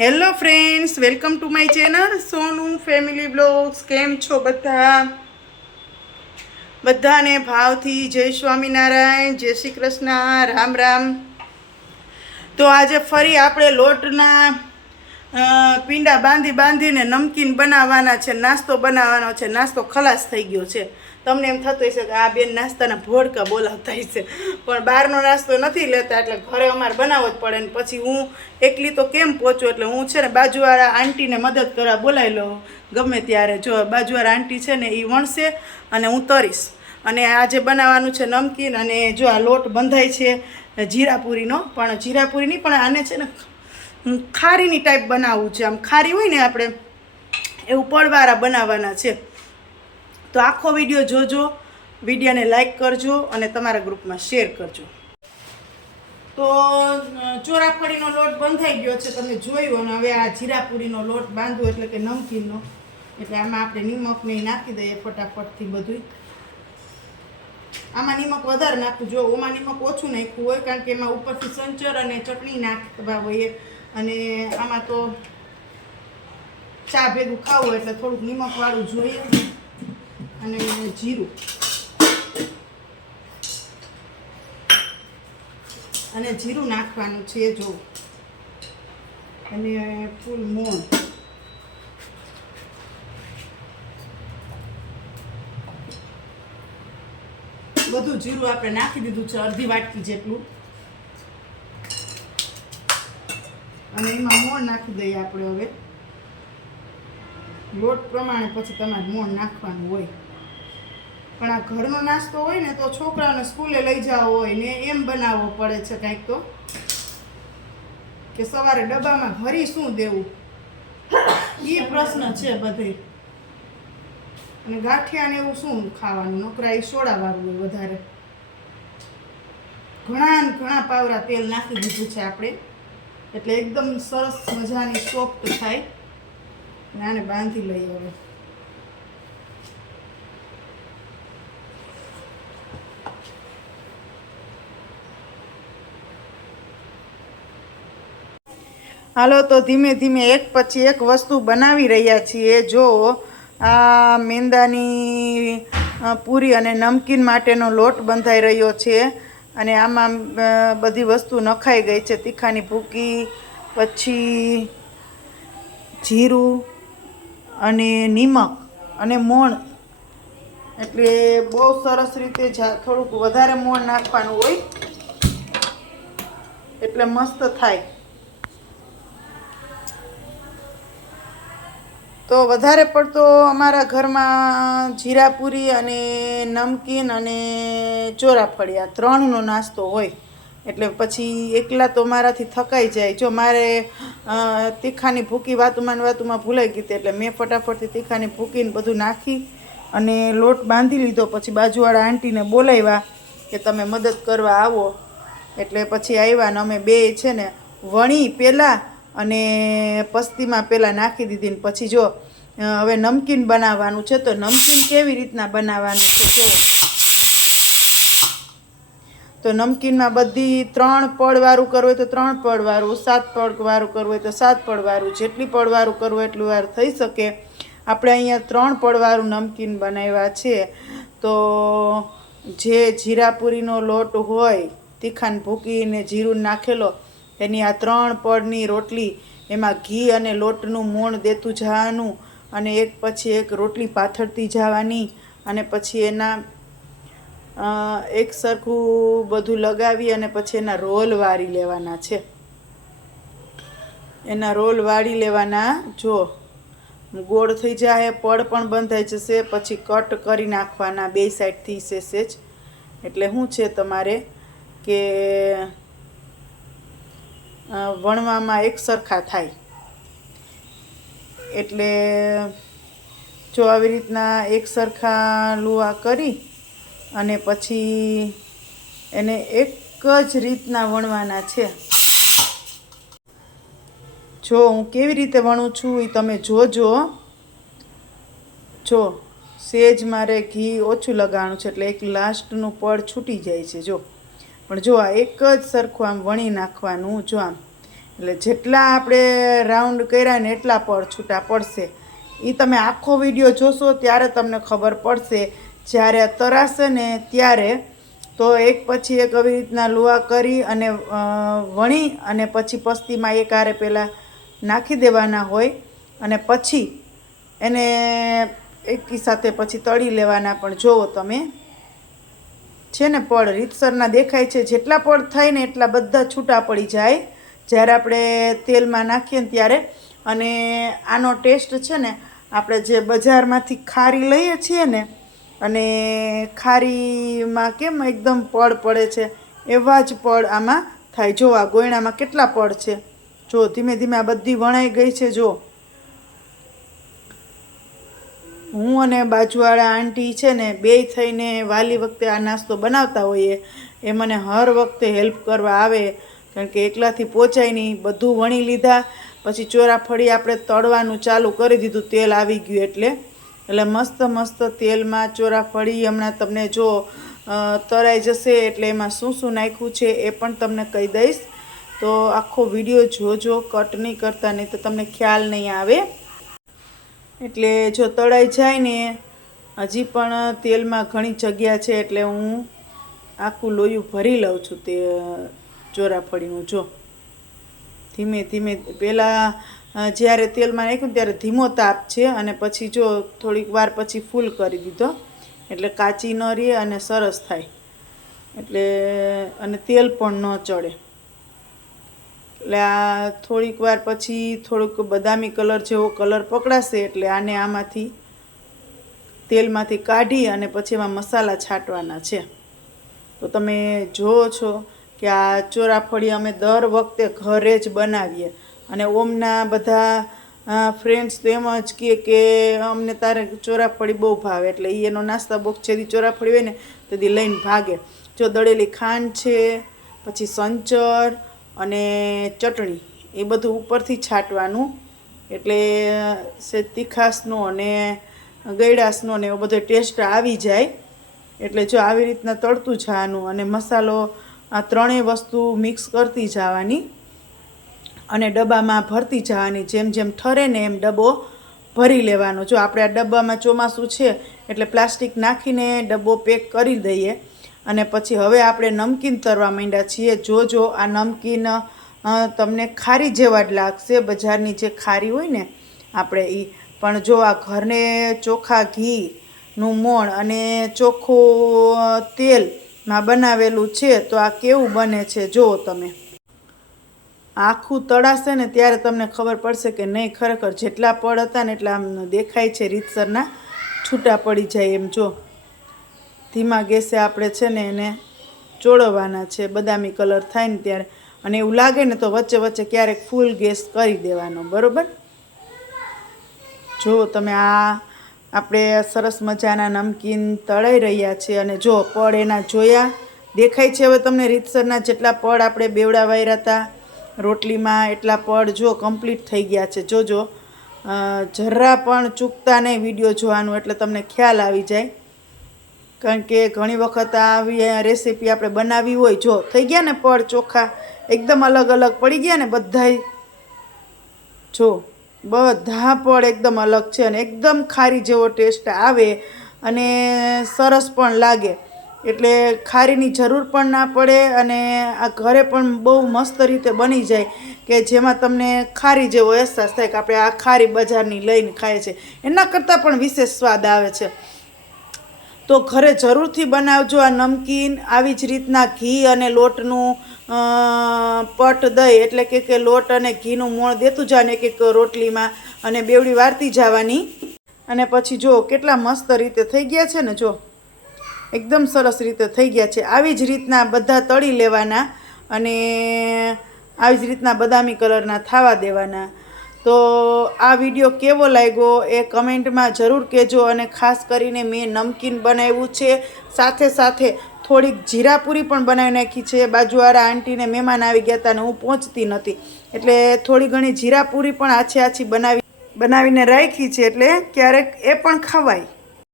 Hello friends, welcome to my channel Sonu family vlogs. કેમ છો બધા? બધાને ભાવથી જય સ્વામિનારાયણ, જય શ્રી કૃષ્ણ, રામ રામ. તો આજે ફરી આપણે લોટના પીંડા બાંધી બાંધીને નમકીન બનાવવાના છે, નાસ્તો બનાવવાનો છે, નાસ્તો ખલાસ થઈ ગયો છે. તમને એમ થતું હશે કે આ બેન નાસ્તાના ભોડકા બોલાવતા હશે. પણ બહારનો નાસ્તો નથી લેતા, એટલે ઘરે અમારે બનાવવો જ પડે ને પછી હું એકલી તો કેમ પહોંચું? એટલે હું છે ને બાજુવાળા આંટીને મદદ કરવા બોલાવી લઉં. ગમે ત્યારે જો બાજુવાળા આંટી છે ને એ વણશે અને હું તરીશ. અને આજે બનાવવાનું છે નમકીન અને જો આ લોટ બંધાય છે જીરાપુરીનો, પણ જીરાપુરી પણ આને છે ને ખારીની ટાઈપ બનાવવું છે. આમ ખારી હોય ને આપણે, એવું પડવાળા બનાવવાના છે. તો આખો વીડિયો જોજો, વિડીયોને લાઈક કરજો અને તમારા ગ્રુપમાં શેર કરજો. તો ચોરાફળીનો લોટ બંધાઈ ગયો છે, તમે જોયું અને હવે આ જીરાપુરીનો લોટ બાંધવો એટલે કે નમકીનનો. એટલે આમાં આપણે નિમક ને નાખી દઈએ ફટાફટથી બધું આમાં નિમક વધારે નાખવું જો ઓમાં નિમક ઓછું નાખ્યું હોય, કારણ કે એમાં ઉપરથી સંચર અને ચટણી નાખવા હોય. અને આમાં તો ચા ભેગું ખાવું એટલે થોડુંક નિમકવાળું જોઈએ. અને જીરું. અને જીરું નાખવાનું છે, જો. અને ફૂલ મોણ. બધું જીરું આપણે નાખી દીધું છે, અડધી વાટકી જેટલું. અને એમાં મોણ નાખી દઈએ આપણે હવે. લોટ પ્રમાણે પછી તમારે મોણ નાખવાનું હોય. પણ આ ઘરનો નાસ્તો હોય ને તો છોકરાઓને સ્કૂલે લઈ જવો હોય ને એમ બનાવવો પડે છે કાંઈક તો. કે સવારે ડબ્બામાં ભરી શું દેવું? એ પ્રશ્ન છે બધે. અને ગાંઠિયાને એવું શું ખાવાનું? નોકરા એ સોડાવાળું હોય વધારે. ઘણા ઘણા પાવરા તેલ નાખી દીધું છે આપણે. એટલે એકદમ સરસ મજાની સોફ્ટ થાય. અને આને બાંધી લઈએ હવે. હાલો, તો ધીમે ધીમે એક પછી એક વસ્તુ બનાવી રહ્યા છીએ. જો, આ મેંદાની પૂરી અને નમકીન માટેનો લોટ બંધાઈ રહ્યો છે અને આમાં બધી વસ્તુ નખાઈ ગઈ છે. તીખાની ભૂકી, પછી જીરું અને નિમક અને મોણ. એટલે બહુ સરસ રીતે થોડુંક વધારે મોણ નાખવાનું હોય, એટલે મસ્ત થાય. તો વધારે પડતો અમારા ઘરમાં જીરાપુરી અને નમકીન અને ચોરાફળિયા ત્રણનો નાસ્તો હોય. એટલે પછી એકલા તો મારાથી થકાઈ જાય. જો મારે તીખાની ભૂકી વાતુમાં વાતુમાં ભૂલાઈ ગઈ હતી એટલે મેં ફટાફટથી તીખાની ભૂકીને બધું નાખી અને લોટ બાંધી લીધો. પછી બાજુવાળા આંટીને બોલાવ્યા કે તમે મદદ કરવા આવો. એટલે પછી આવ્યા ને અમે બે છે ને વણી પહેલાં અને પસ્તીમાં પહેલાં નાખી દીધી ને પછી જો હવે નમકીન બનાવવાનું છે. તો નમકીન કેવી રીતના બનાવવાનું છે જો? તો નમકીનમાં બધી ત્રણ પડવાળું કરવું હોય તો ત્રણ પડવાળું સાત પડવાળું કરવું હોય તો સાત પડવાળું જેટલી પડવાળું કરવું એટલું વાર થઈ શકે. આપણે અહીંયા ત્રણ પડવાળું નમકીન બનાવ્યા છે. તો જે જીરાપુરીનો લોટ હોય, તીખાન ભૂકીને જીરું નાખેલો, એની આ ત્રણ પડની રોટલી, એમાં ઘી અને લોટનું મોણ દેતું જવાનું અને એક પછી એક રોટલી પાથરતી જવાની અને પછી એના એક સરખું બધું લગાવી અને પછી એના રોલ વાળી લેવાના છે. એના રોલ વાળી લેવાના, જો, ગોળ થઈ જાય, પડ પણ બંધાઈ જશે, પછી કટ કરી નાખવાના, બે સાઈડથી છે જ. એટલે શું છે તમારે કે વણવામાં એક સરખા થાય. એટલે જો આવી રીતના એક સરખા લુવા કરી અને પછી એને એક જ રીતના વણવાના છે. જો હું કેવી રીતે વણું છું એ તમે જોજો. જો, સેજ મારે ઘી ઓછું લગાવવાનું છે એટલે એક લાસ્ટનું પડ છૂટી જાય છે, જો. પણ જો આ એક જ સરખું આમ વણી નાખવાનું, જો આમ. એટલે જેટલા આપણે રાઉન્ડ કર્યા ને એટલા પડ છૂટા પડશે. એ તમે આખો વીડિયો જોશો ત્યારે તમને ખબર પડશે જ્યારે તરાશે ને ત્યારે, તો એક પછી એક આવી રીતના લુવા કરી અને વણી અને પછી પસ્તીમાં એક આરે પહેલાં નાખી દેવાના હોય અને પછી એને એકી સાથે પછી તળી લેવાના. પણ જુઓ તમે, છે ને પડ રીતસરના દેખાય છે. જેટલા પડ થાય ને એટલા બધા છૂટા પડી જાય. જ્યારે આપણે તેલમાં નાખીએ ને ત્યારે, અને આનો ટેસ્ટ છે ને, આપણે જે બજારમાંથી ખારી લઈએ છીએ ને અને ખારીમાં કેમ એકદમ પડ પડે છે? એવા જ પડ આમાં થાય. જો આ ગોયણામાં કેટલા પડ છે? જો ધીમે ધીમે આ બધી વણાઈ ગઈ છે, જો. હું અને બાજુવાળા આંટી છે ને બેય થઈને વાલી વખતે આ નાસ્તો બનાવતા હોઈએ. એ મને હર વખતે હેલ્પ કરવા આવે. કારણ કે એકલાથી પહોંચાય નહીં. બધું વણી લીધા. પછી ચોરાફળી આપણે તળવાનું ચાલુ કરી દીધું. તેલ આવી ગયું એટલે એટલે મસ્ત મસ્ત તેલમાં ચોરાફળી હમણાં તમને જો તરાઈ જશે એટલે એમાં શું શું નાખ્યું છે એ પણ તમને કહી દઈશ. તો આખો વીડિયો જોજો, કટ નહીં કરતા, નહીં તો તમને ખ્યાલ નહીં આવે. એટલે જો તળાઈ જાય ને, હજી પણ તેલમાં ઘણી જગ્યા છે એટલે હું આખું લોયું ભરી લઉં છું તે ચોરાફળીનું જો. ધીમે ધીમે પહેલાં જ્યારે તેલમાં નાખ્યું ત્યારે ધીમો તાપ છે અને પછી જો થોડીક વાર પછી ફૂલ કરી દીધો. એટલે કાચી ન રહે અને સરસ થાય. એટલે, અને તેલ પણ ન ચડે. એટલે આ થોડીક વાર પછી થોડુંક બદામી કલર જેવો કલર પકડાશે એટલે આને આમાંથી તેલમાંથી કાઢી અને પછી એમાં મસાલા છાંટવાના છે. તો તમે જુઓ છો કે આ ચોરાફળી અમે દર વખતે ઘરે જ બનાવીએ. અને ઓમના બધા ફ્રેન્ડ્સ તો એમ જ કહે કે અમને તારે ચોરાફળી બહુ ભાવે. એટલે એ એનો નાસ્તા બોક્સ છે ચોરાફળી હોય ને તેથી લઈને ભાગે. જો દળેલી ખાંડ છે, પછી સંચર અને ચટણી, એ બધું ઉપરથી છાંટવાનું. એટલે તીખાસનો અને ગળાશનો ને એવો બધો ટેસ્ટ આવી જાય. એટલે જો આવી રીતના તળતું જવાનું અને મસાલો આ ત્રણેય વસ્તુ મિક્સ કરતી જવાની અને ડબ્બામાં ભરતી જવાની જેમ જેમ ઠરે ને એમ ડબ્બો ભરી લેવાનો. જો આપણે આ ડબ્બામાં ચોમાસું છે એટલે પ્લાસ્ટિક નાખીને ડબ્બો પેક કરી દઈએ. અને પછી હવે આપણે નમકીન તરવા માંડ્યા છીએ. જો જો આ નમકીન તમને ખારી જેવા જ લાગશે. બજારની જે ખારી હોય ને આપણે એ પણ જો આ ઘરને ચોખા ઘીનું મોણ અને ચોખ્ખું અ, તેલમાં બનાવેલું છે, તો આ કેવું બને છે? જુઓ તમે. આખું તળાશે ને, ત્યારે તમને ખબર પડશે કે નહીં, ખરેખર જેટલા પડ હતા ને એટલા આમ દેખાય છે, રીતસરના છૂટા પડી જાય એમ. જો, ધીમા ગેસે આપણે છે ને એને ચોળવવાના છે, બદામી કલર થાય ને ત્યારે. અને એવું લાગે ને તો વચ્ચે વચ્ચે ક્યારેક ફૂલ ગેસ કરી દેવાનો, બરોબર? જો તમે આ આપણે સરસ મજાના નમકીન તળાઈ રહ્યા છે અને જો પડ એના જોયા, દેખાય છે હવે તમને રીતસરના જેટલા પડ આપણે બેવડા વાયરા હતા, રોટલીમાં એટલા પડ જો કમ્પ્લીટ થઈ ગયા છે. જોજો જરા પણ ચૂકતા નહીં વીડિયો જોવાનું, એટલે તમને ખ્યાલ આવી જાય. કારણ કે ઘણી વખત આવી રેસીપી આપણે બનાવી હોય, જો થઈ ગયા ને પડ ચોખા એકદમ અલગ અલગ પડી ગયા ને બધાય. જો બધા પણ એકદમ અલગ છે અને એકદમ ખારી જેવો ટેસ્ટ આવે અને સરસ પણ લાગે. એટલે ખારીની જરૂર પણ ના પડે અને આ ઘરે પણ બહુ મસ્ત રીતે બની જાય કે જેમાં તમને ખારી જેવો અહેસાસ થાય કે આપણે આ ખારી બજારની લઈને ખાઈએ છીએ. એના કરતાં પણ વિશેષ સ્વાદ આવે છે. તો ઘરે જરૂરથી બનાવજો આ નમકીન. આવી જ રીતના ઘી અને લોટનું પટ, દહીં એટલે કે કે લોટ અને ઘીનું મોણ દેતું જવાનું એક એક રોટલીમાં અને બેવડી વારતી જવાની. અને પછી જો કેટલા મસ્ત રીતે થઈ ગયા છે ને જો. એકદમ સરસ રીતે થઈ ગયા છે. આવી જ રીતના બધા તળી લેવાના અને આવી જ રીતના બદામી કલરના થાવા દેવાના. તો આ વીડિયો કેવો લાગ્યો એ કમેન્ટમાં જરૂર કહેજો અને ખાસ કરીને મેં નમકીન બનાવ્યું છે. સાથે સાથે થોડીક જીરાપુરી પણ બનાવી નાખી છે. બાજુવાળા આંટીને મહેમાન આવી ગયા હતા અને હું પહોંચતી નહોતી. એટલે થોડી ઘણી જીરાપુરી પણ આછી આછી બનાવી બનાવીને રાખી છે. એટલે ક્યારેક એ પણ ખવાય.